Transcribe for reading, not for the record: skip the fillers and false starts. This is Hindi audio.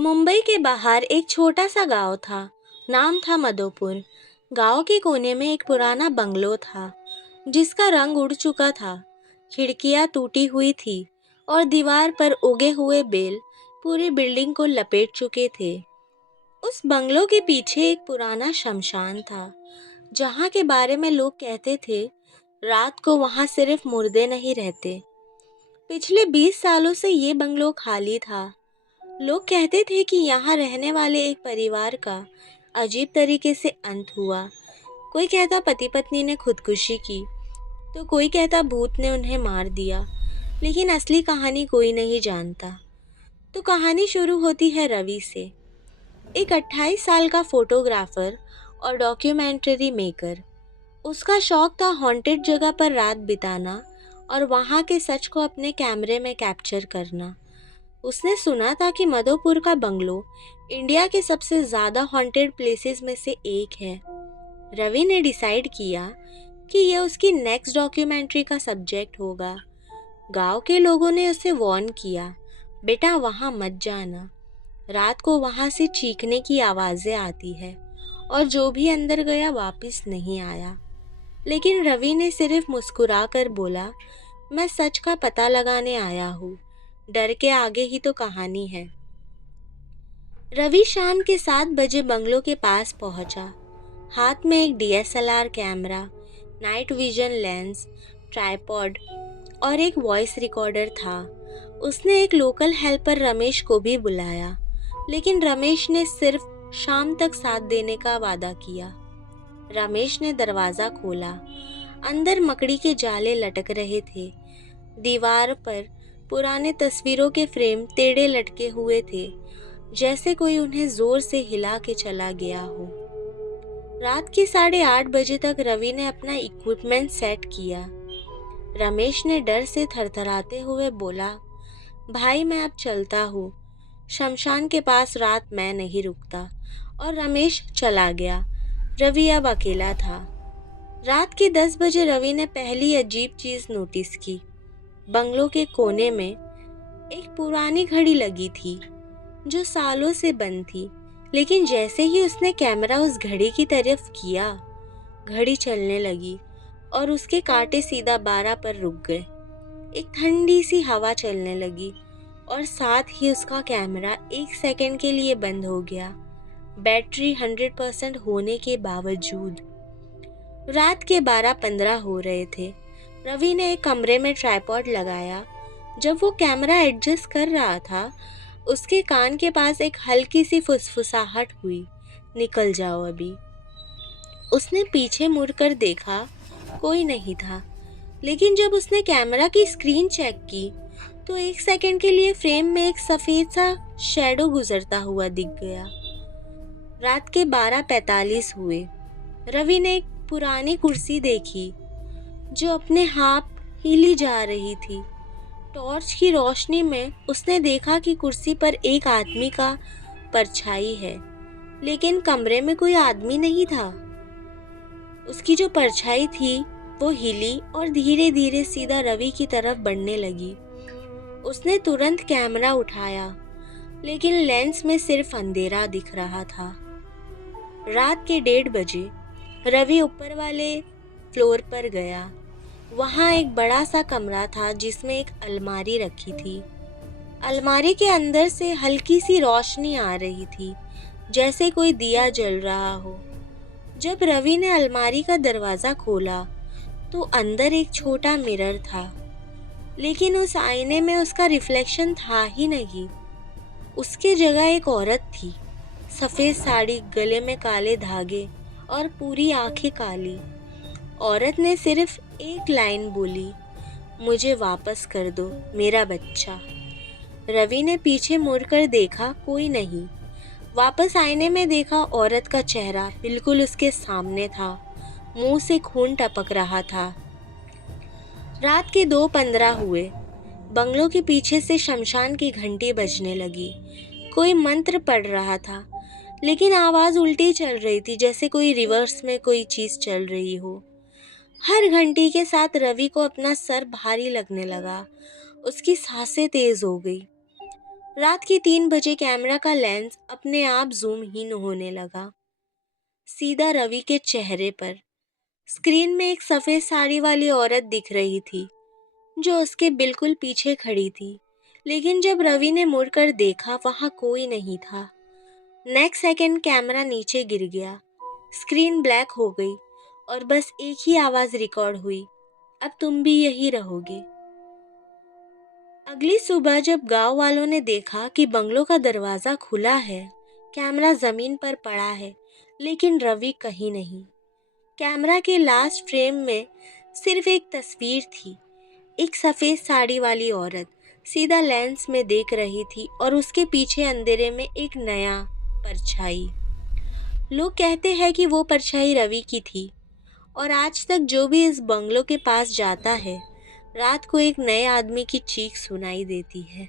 मुंबई के बाहर एक छोटा सा गांव था। नाम था मधोपुर। गांव के कोने में एक पुराना बंगलो था जिसका रंग उड़ चुका था। खिड़कियां टूटी हुई थी और दीवार पर उगे हुए बेल पूरी बिल्डिंग को लपेट चुके थे। उस बंगलो के पीछे एक पुराना शमशान था जहाँ के बारे में लोग कहते थे रात को वहाँ सिर्फ मुर्दे नहीं रहते। पिछले 20 सालों से ये बंगलो खाली था। लोग कहते थे कि यहाँ रहने वाले एक परिवार का अजीब तरीके से अंत हुआ। कोई कहता पति पत्नी ने खुदकुशी की, तो कोई कहता भूत ने उन्हें मार दिया। लेकिन असली कहानी कोई नहीं जानता। तो कहानी शुरू होती है रवि से, एक 28 साल का फोटोग्राफर और डॉक्यूमेंट्री मेकर। उसका शौक था हॉन्टेड जगह पर रात बिताना और वहाँ के सच को अपने कैमरे में कैप्चर करना। उसने सुना था कि मधोपुर का बंगलो इंडिया के सबसे ज़्यादा हॉन्टेड प्लेसेस में से एक है। रवि ने डिसाइड किया कि यह उसकी नेक्स्ट डॉक्यूमेंट्री का सब्जेक्ट होगा। गांव के लोगों ने उसे वार्न किया, बेटा वहाँ मत जाना, रात को वहाँ से चीखने की आवाज़ें आती है और जो भी अंदर गया वापस नहीं आया। लेकिन रवि ने सिर्फ मुस्कुरा कर बोला, मैं सच का पता लगाने आया हूँ, डर के आगे ही तो कहानी है। रवि शाम के 7 बजे बंगलो के पास पहुंचा। हाथ में एक DSLR camera, night vision lens, tripod और एक वॉइस रिकॉर्डर था। उसने एक लोकल हेल्पर रमेश को भी बुलाया, लेकिन रमेश ने सिर्फ शाम तक साथ देने का वादा किया। रमेश ने दरवाज़ा खोला। अंदर मकड़ी के जाले लटक रहे थे। दीवार पर पुराने तस्वीरों के फ्रेम टेढ़े लटके हुए थे, जैसे कोई उन्हें जोर से हिला के चला गया हो। रात के 8:30 बजे तक रवि ने अपना इक्विपमेंट सेट किया। रमेश ने डर से थरथराते हुए बोला, भाई मैं अब चलता हूँ, शमशान के पास रात मैं नहीं रुकता। और रमेश चला गया। रवि अब अकेला था। रात के 10 बजे रवि ने पहली अजीब चीज़ नोटिस की। बंगलो के कोने में एक पुरानी घड़ी लगी थी जो सालों से बंद थी, लेकिन जैसे ही उसने कैमरा उस घड़ी की तरफ किया, घड़ी चलने लगी और उसके कांटे सीधा 12 पर रुक गए। एक ठंडी सी हवा चलने लगी और साथ ही उसका कैमरा 1 सेकंड के लिए बंद हो गया, बैटरी 100% होने के बावजूद। रात के 12:15 हो रहे थे। रवि ने एक कमरे में ट्राइपॉड लगाया। जब वो कैमरा एडजस्ट कर रहा था, उसके कान के पास एक हल्की सी फुसफुसाहट हुई, निकल जाओ अभी। उसने पीछे मुड़कर देखा, कोई नहीं था। लेकिन जब उसने कैमरा की स्क्रीन चेक की, तो 1 सेकंड के लिए फ्रेम में एक सफ़ेद सा शैडो गुजरता हुआ दिख गया। रात के 12:45 हुए। रवि ने एक पुरानी कुर्सी देखी जो अपने आप हिली जा रही थी। टॉर्च की रोशनी में उसने देखा कि कुर्सी पर एक आदमी का परछाई है, लेकिन कमरे में कोई आदमी नहीं था। उसकी जो परछाई थी वो हिली और धीरे धीरे सीधा रवि की तरफ बढ़ने लगी। उसने तुरंत कैमरा उठाया, लेकिन लेंस में सिर्फ अंधेरा दिख रहा था। रात के 1:30 बजे रवि ऊपर वाले फ्लोर पर गया। वहाँ एक बड़ा सा कमरा था जिसमें एक अलमारी रखी थी। अलमारी के अंदर से हल्की सी रोशनी आ रही थी, जैसे कोई दिया जल रहा हो। जब रवि ने अलमारी का दरवाज़ा खोला तो अंदर एक छोटा मिरर था, लेकिन उस आईने में उसका रिफ्लेक्शन था ही नहीं। उसकी जगह एक औरत थी, सफ़ेद साड़ी, गले में काले धागे और पूरी आंखें काली। औरत ने सिर्फ एक लाइन बोली, मुझे वापस कर दो मेरा बच्चा। रवि ने पीछे मुड़कर देखा, कोई नहीं। वापस आईने में देखा, औरत का चेहरा बिल्कुल उसके सामने था, मुंह से खून टपक रहा था। रात के 2:15 हुए। बंगलों के पीछे से शमशान की घंटी बजने लगी। कोई मंत्र पढ़ रहा था, लेकिन आवाज़ उल्टी चल रही थी, जैसे कोई रिवर्स में कोई चीज़ चल रही हो। हर घंटी के साथ रवि को अपना सर भारी लगने लगा। उसकी सांसें तेज हो गई। रात के 3 बजे कैमरा का लेंस अपने आप जूमहीन होने लगा, सीधा रवि के चेहरे पर। स्क्रीन में एक सफ़ेद साड़ी वाली औरत दिख रही थी, जो उसके बिल्कुल पीछे खड़ी थी। लेकिन जब रवि ने मुड़कर देखा, वहाँ कोई नहीं था। नेक्स्ट सेकंड कैमरा नीचे गिर गया, स्क्रीन ब्लैक हो गई और बस एक ही आवाज़ रिकॉर्ड हुई, अब तुम भी यही रहोगे। अगली सुबह जब गांव वालों ने देखा कि बंगलों का दरवाज़ा खुला है, कैमरा ज़मीन पर पड़ा है, लेकिन रवि कहीं नहीं। कैमरा के लास्ट फ्रेम में सिर्फ एक तस्वीर थी, एक सफ़ेद साड़ी वाली औरत सीधा लेंस में देख रही थी और उसके पीछे अंधेरे में एक नया परछाई। लोग कहते हैं कि वो परछाई रवि की थी, और आज तक जो भी इस बंगलों के पास जाता है, रात को एक नए आदमी की चीख सुनाई देती है।